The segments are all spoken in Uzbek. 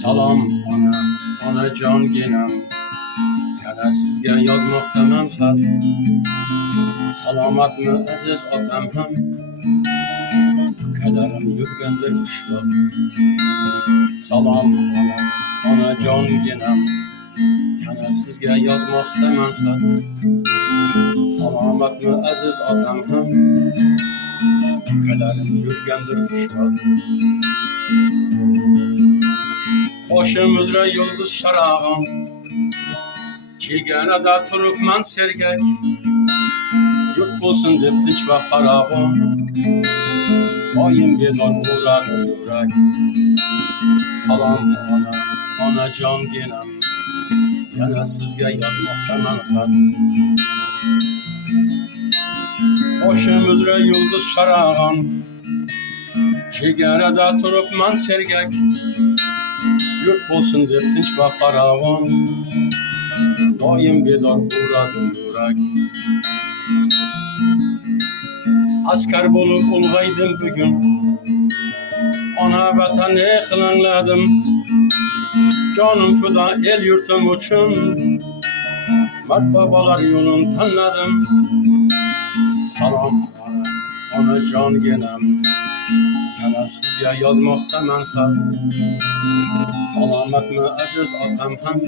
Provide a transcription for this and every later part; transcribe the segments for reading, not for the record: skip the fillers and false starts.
Salom onajon genam, yana sizga yozmoqdaman xat. Salomatmi aziz otam ham, ukalarim yurgandir qishloq. Salom onajon genam, yana sizga yozmoqdaman xat. Salomatmi aziz otam ham, ukalarim yurgandir qishloq. Boshim uzra yulduz sharag'on, chegarada turibman sergak. Yurt bo'lsin deb tinch va farovon, doim bedor uradi yurak. Salom onajon genam, yana sizga yozmoqdaman xat. Boshim uzra yulduz sharag'on, chegarada turibman sergak. Yurt bo'lsin deb tinch va farovon, doim bedor uradi yurak. Askar bo'lib ulg'aydim bugun, ona vatanni qilangladim. Jonim fido el yurtim uchun, mard bobolar yo'lin tanladim. Salom onajon genam, yana sizga yozmoqdaman xat. Salomatmi aziz otam ham,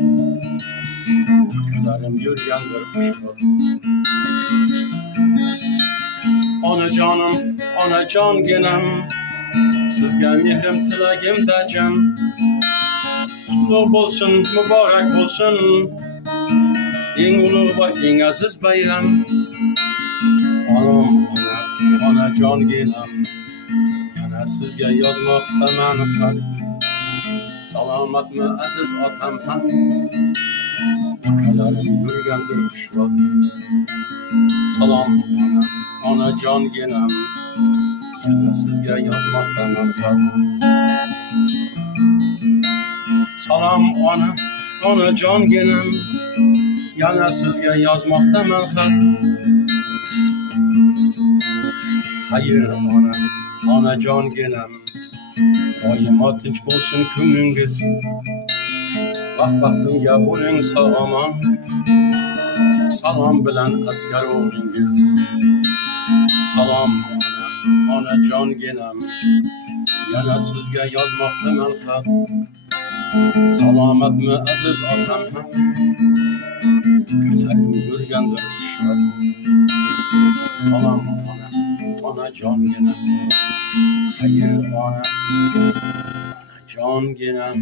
ukalarim yurgandir qishloq. Onajon genam, sizga mehrim tilagimda jam. Qutlug' bo'lsin, muborak bo'lsin, eng ulug' va eng aziz bayram. Onajon genam, yana sizga yozmoqdaman xat. Salomatmi aziz otam ham, ukalarim yurgandir qishloq. Salom onajon genam, yana sizga yozmoqdaman xat. Salom onajon genam, yana sizga yozmoqdaman xat. Xayr onajon genam, doimo tinch bo'lsin ko'nglingiz. Vaqt-vaqtimga bo'ling sog'-omon, salom bilan askar o'g'lingiz. Salom onajon genam, yana sizga yozmoqdaman xat. Salomatmi aziz otam ham, ukalarim yurgandir qishloq. Salom onajon genam, xayr onajon genam.